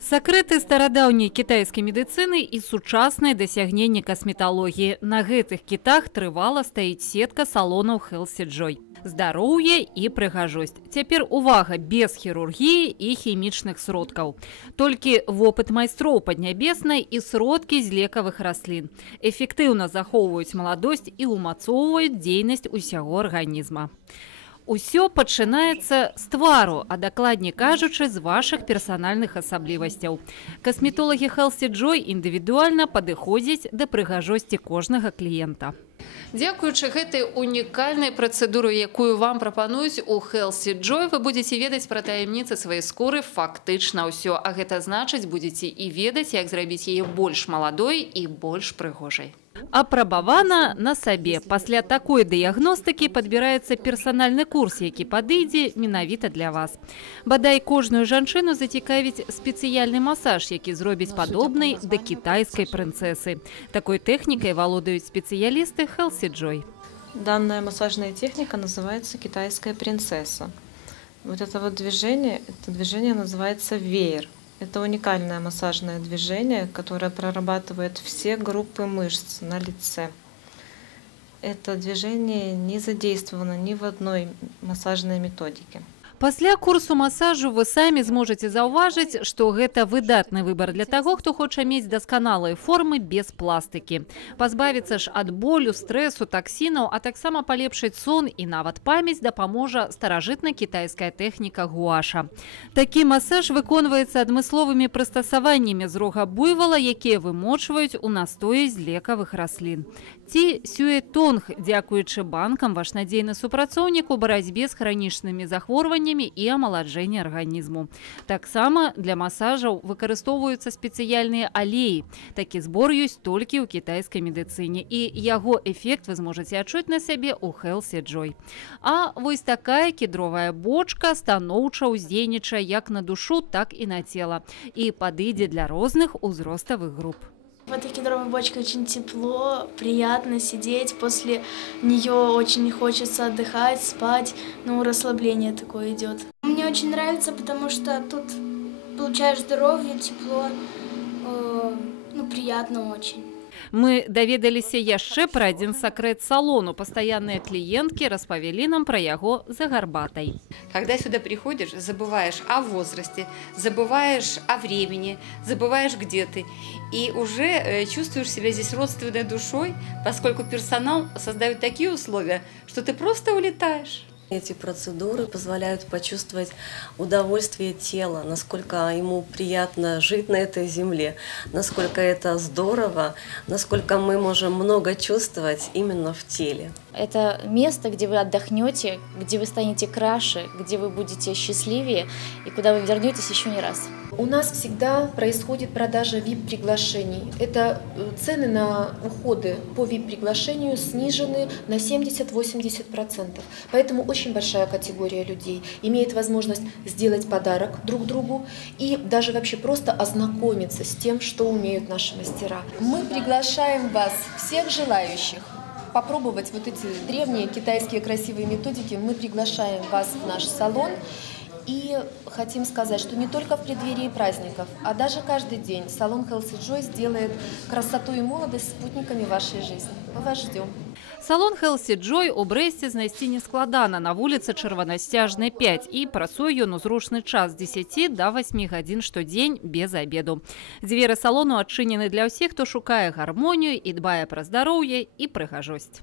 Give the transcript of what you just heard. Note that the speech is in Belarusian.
Сакрэты старадаўняй кітайскай медыцыны і сучасныя дасягненні касметалогіі. На гэтых кітах трывала стаіць сетка салонаў Healthy Joy. Здароўе і прыгажосць. Цяпер увага, без хірургіі і хімічных сродкаў. Толькі вопыт майстроў паднябеснай і сродкі з лекавых раслін. Эфектыўна захоўваюць маладосць і ўмацоўваюць дзейнасць усяго арганізма. Усё пачынаецца з твару, а дакладней кажучы, з вашых персанальных асаблівасцяў. Касметолагі Healthy Joy індывідуальна падыходзяць да прыгажосці кожнага кліента. Дзякуючы гэтай унікальнай працэдуры, якую вам прапануюць у Healthy Joy, вы будзеце ведаць пра таямніцы сваёй скуры фактычна ўсё. А гэта значыць, будзеце і ведаць, як зрабіць яе больш маладой і больш прыгожай. Апрабавана на сабе. Пасля такой дыягностыкі падбіраецца персанальны курс, які падыдзе менавіта для вас. Бадай кожную жанчыну зацікавіць спецыяльны масаж, які зробіць падобнай да кітайскай прынцэсы. Такой тэхнікай валодаюць спецыялісты Healthy Joy. Данная массажная техника называется «Китайская принцесса». Вот это вот движение называется веер. Это уникальное массажное движение, которое прорабатывает все группы мышц на лице. Это движение не задействовано ни в одной массажной методике. Пасля курсу масажу вы самі зможаце заўважыць, што гэта выдатны выбар для таго, хто хоча мець дасканалыя формы без пластыкі. Пазбавіцца ж ад болю, стрэсу, таксінаў, а таксама палепшыць сон і нават памяць дапаможа старажытная кітайская тэхніка гуаша. Такі масаж выконваецца адмысловымі прыстасаваннямі з рога буйвала, якія вымочваюць у настоі з лекавых раслін. Ці сюэтонг, дзякуючы банкам, ваш надзейны супрацоўнік у барацьбе з хранічнымі захворваннямі і амаладжэння арганізму. Таксама для масажаў выкарыстоўваюцца спецыяльныя алеі. Такі збор ёсць толькі ў кітайскай медыцыне, і яго эфект вы зможаце адчуць на сябе ў Healthy Joy. А вось такая кедровая бочка станоўча ўздзейнічае як на душу, так і на цела. І падыдзе для розных узроставых груп. В этой кедровой бочке очень тепло, приятно сидеть, после нее очень хочется отдыхать, спать, расслабление такое идет. Мне очень нравится, потому что тут получаешь здоровье, тепло, приятно очень. Мы даведаліся яшчэ пра адзін сакрэт салону. Пастаянныя кліенткі распавялі нам пра яго за гарбатай. Когда сюда приходишь, забываешь о возрасте, забываешь о времени, забываешь, где ты. И уже чувствуешь себя здесь родственной душой, поскольку персонал создает такие условия, что ты просто улетаешь. Эти процедуры позволяют почувствовать удовольствие тела, насколько ему приятно жить на этой земле, насколько это здорово, насколько мы можем много чувствовать именно в теле. Это место, где вы отдохнете, где вы станете краше, где вы будете счастливее и куда вы вернетесь еще не раз. У нас всегда происходит продажа VIP-приглашений. Это цены на уходы по VIP-приглашению снижены на 70-80%. Поэтому очень большая категория людей имеет возможность сделать подарок друг другу и даже вообще просто ознакомиться с тем, что умеют наши мастера. Мы приглашаем вас, всех желающих, попробовать вот эти древние китайские красивые методики. Мы приглашаем вас в наш салон и хотим сказать, что не только в преддверии праздников, а даже каждый день салон Healthy Joy сделает красоту и молодость спутниками вашей жизни. Мы вас ждем. Салон Healthy Joy у Брэсце знайсці нескладана, на вуліцы Чырванасцяжнай 5, і працуе ён у зручны час з 10 до 8 гадзін штодзень без абеду. Дзверы салону адчынены для ўсіх, хто шукае гармонію і дбае пра здароўе і прыгажосць.